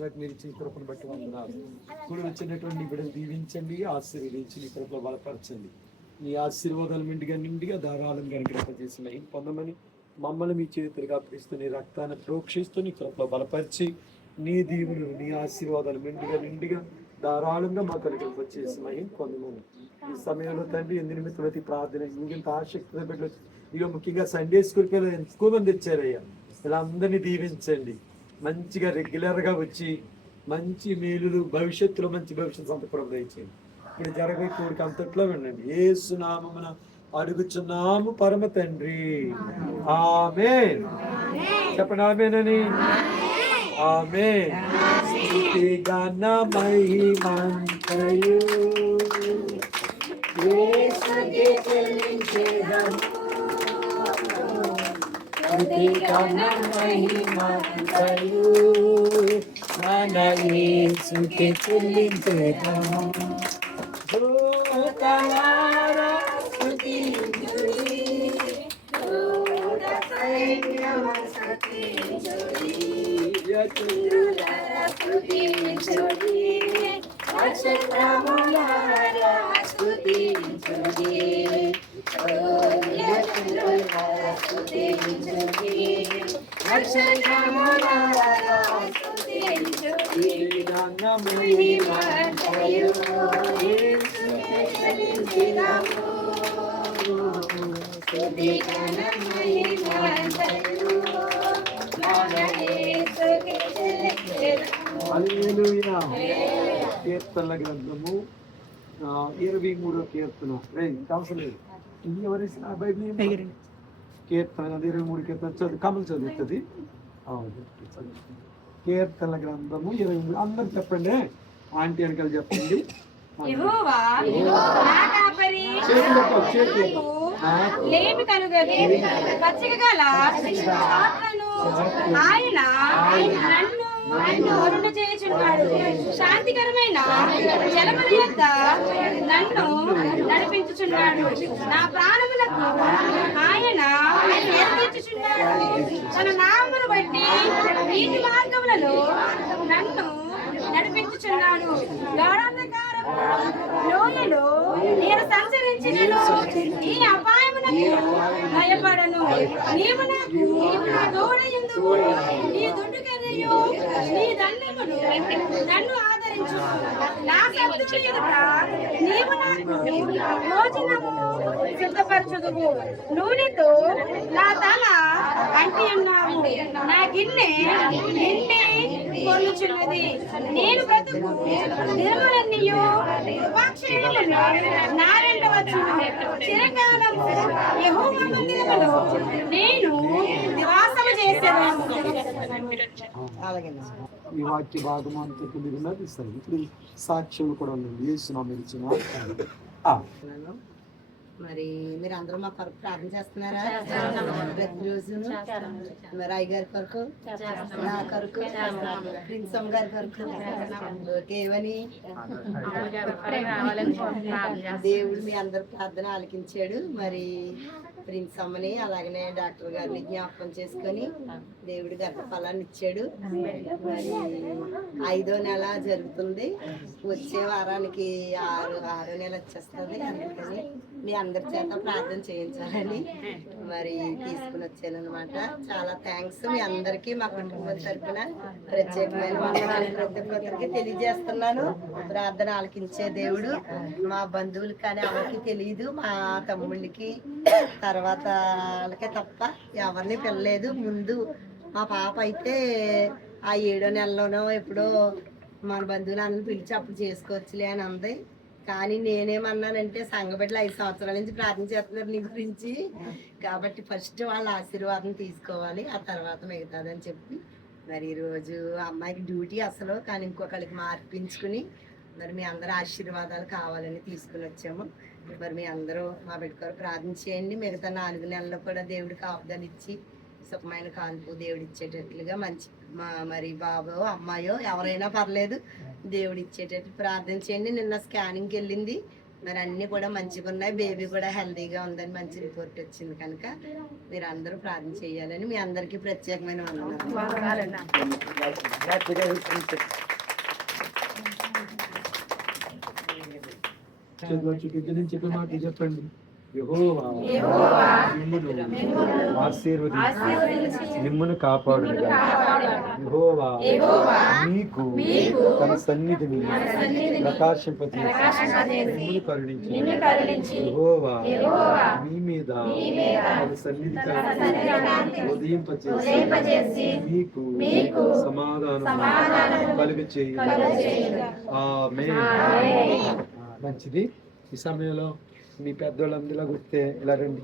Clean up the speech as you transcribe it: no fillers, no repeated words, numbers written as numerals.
మీరు ఇచ్చిన కృపను బట్టి వందనాలు. కూడి వచ్చినటువంటి బిడ్డలు దీవించండి, ఆశీర్వదించి నీ కృపలో బలపరచండి. నీ ఆశీర్వాదాలు నిండుగా ధారాళంగా కృప చేసిన పొందమని మమ్మల్ని మీ చేతులుగా అర్పిస్తూ నీ రక్తాన్ని ప్రోక్షిస్తూ నీ కృపలో బలపరిచి నీ దీవులు నీ ఆశీర్వాదాలు నిండుగా ధారాళంగా మా కృప చేసి మహిమ పొందమని ఈ సమయంలో తండ్రి ఎందు నిమిత్తమతి ప్రార్థన ఇంకెంత ఆసక్తిగా బిడ్డలు ఇక ముఖ్యంగా సండే స్కూల్ పిల్లలు ఎక్కువ మంది వచ్చారయ్యా. ఇలా అందరినీ దీవించండి, మంచిగా రెగ్యులర్గా వచ్చి మంచి మేలులు భవిష్యత్తులో మంచి భవిష్యత్తు సంతపురం దయచేయండి. ఇక్కడ జరగబోయే కోరిక అంతట్లో వినండి. యేసు నామమున అడుగుచున్నాము పరమ తండ్రి, ఆమేన్. చెప్పండి ఆమేనని. ఆమేన్. స్తుతిగాన మహిమంతయు యేసుకే చెల్లించెదము, స్తుతిగాన మహిమంతయు మన యేసుకే చెల్లించెదము. దూతలారా స్తుతించుడి, దూత సైన్యము స్తుతించుడి, శత్రువులారా స్తుతించుడి, నక్షత్రములారా స్తుతించుడి, శత్రువులారా స్తుతించుడి, నక్షత్రములారా స్తుతించుడి. మహిమంతయు యేసుకే చెల్లించెదము, స్తుతిగాన మహిమంతయు మన యేసుకే చెల్లించెదము. హల్లెలూయా. కీర్తనల గ్రంథము 23వ కీర్తన. అవసరం లేదు, ఇది ఎవరేసిన బైబిల్ కీర్తన 23 కీర్తన చదువు, కమల్ చదువుతుంది. కీర్తనల గ్రంథము 23. అందరు చెప్పండి, ఆంటీ వెనకాల చెప్పండి. ఆయన నన్ను అరుణ చేయుచున్నాడు, శాంతికరమైన జలముల యొద్ద నన్ను నడిపించుచున్నాడు, నా ప్రాణములకు ఆయన నేర్పించుచున్నాడు, తన నామమును బట్టి నీతి మార్గములలో నన్ను నడిపించుచున్నాడు. గాఢాంధకారపు లోయలో నేను సంచరించినను ఈ అపాయమునకు భయపడను. నీవు నాకు తోడయుందువు, నీ దుడ్డుకర్రయు నీ దండములు నన్ను ఆదరించు. నా శత్రువుల ఎదుట నీవు నాకు భోజనము సిద్ధపరచుదువు, నూనెతో నా తల అంటి ఉన్నావు, నా గిన్నె నిండి పొర్లుచున్నది. నేను బ్రతుకు దినములన్నీయు కృపాక్షేమములు నారెండవచ్చును. చిరకాలము యెహోవా మందిరములో నేను నివాసము చేసేదను. ఈ వాక్య భాగం అంతా మీరు నడిస్తారు. ఇప్పుడు సాక్ష్యాలు కూడా ఉంది. యేసునామమున ఇచ్చిన మరి మీరు అందరూ మా కొరకు ప్రార్థన చేస్తున్నారా? ప్రతిరోజు మరి అయ్యగారి కొరకు, నా కొరకు, ప్రిన్సమ్ గారి కొరకు, కేవని దేవుడు మీ అందరు ప్రార్థన ఆలకించాడు. మరి ప్రిన్స్ అమ్మని అలాగనే డాక్టర్ గారిని జ్ఞాపకం చేసుకొని దేవుడు గర్భఫలాన్ని ఇచ్చాడు. మరి 5వ నెల జరుగుతుంది, వచ్చే వారానికి 6వ నెల వచ్చేస్తుంది. అందుకని మీ అందరి చేత ప్రార్థన చేయించాలని మరి తీసుకుని వచ్చాను అనమాట. చాలా థ్యాంక్స్ మీ అందరికీ, మా కుటుంబం తరఫున ప్రత్యేకమైన కృతజ్ఞతలకి తెలియజేస్తున్నాను. ప్రార్థన ఆలకించే దేవుడు మా బంధువులు కానీ ఎవరికి తెలియదు, మా తమ్ముళ్ళకి తర్వాత వాళ్ళకే తప్ప ఎవరిని పిల్లలేదు. ముందు మా పాప అయితే ఆ 7వ నెలలోనో ఎప్పుడో మన బంధువులందరూ పిలిచి అప్పుడు చేసుకోవచ్చులే అని అంది. కానీ నేనేమన్నానంటే సంఘబిడ్డలు 5 సంవత్సరాల నుంచి ప్రార్థన చేస్తున్నారు నీ గురించి, కాబట్టి ఫస్ట్ వాళ్ళ ఆశీర్వాదం తీసుకోవాలి, ఆ తర్వాత మిగతాదని చెప్పి మరి ఈరోజు అమ్మాయికి డ్యూటీ అసలు, కానీ ఇంకొకరికి మార్పించుకుని మరి మీ అందరూ ఆశీర్వాదాలు కావాలని తీసుకుని వచ్చాము. మరి మీ అందరూ మా బిడ్డ కొరకు ప్రార్థన చేయండి. మిగతా 4 నెలల్లో కూడా దేవుడికి కాపుదలు ఇచ్చి సుఖమైన కాన్పు దేవుడు ఇచ్చేటట్లుగా మంచి మరి బాబో అమ్మాయో ఎవరైనా పర్లేదు దేవుడు ఇచ్చేటట్టు ప్రార్థన చేయండి. నిన్న స్కానింగ్కి వెళ్ళింది, మరి అన్ని కూడా మంచిగా ఉన్నాయి, బేబీ కూడా హెల్తీగా ఉందని మంచి రిపోర్ట్ వచ్చింది కనుక మీరు అందరూ ప్రార్థన చేయాలని మీ అందరికీ ప్రత్యేకమైన వందనాలు. చెప్పే మాట చెప్పండి. యెహోవా మిమ్మును ఆశీర్వదించి మిమ్మును కాపాడును. యెహోవా మీకు తన సన్నిధిని ప్రకాశింపజేసి మిమ్మును కరుణించి యెహోవా మీ మీద తన సన్నిధి ఉదయింపజేసి మీకు సమాధానం కలుగచేయును. ఆమేన్. మంచిది. ఈ సమయంలో మీ పెద్దోళ్ళందరిలా గుర్తే ఇలా రండి.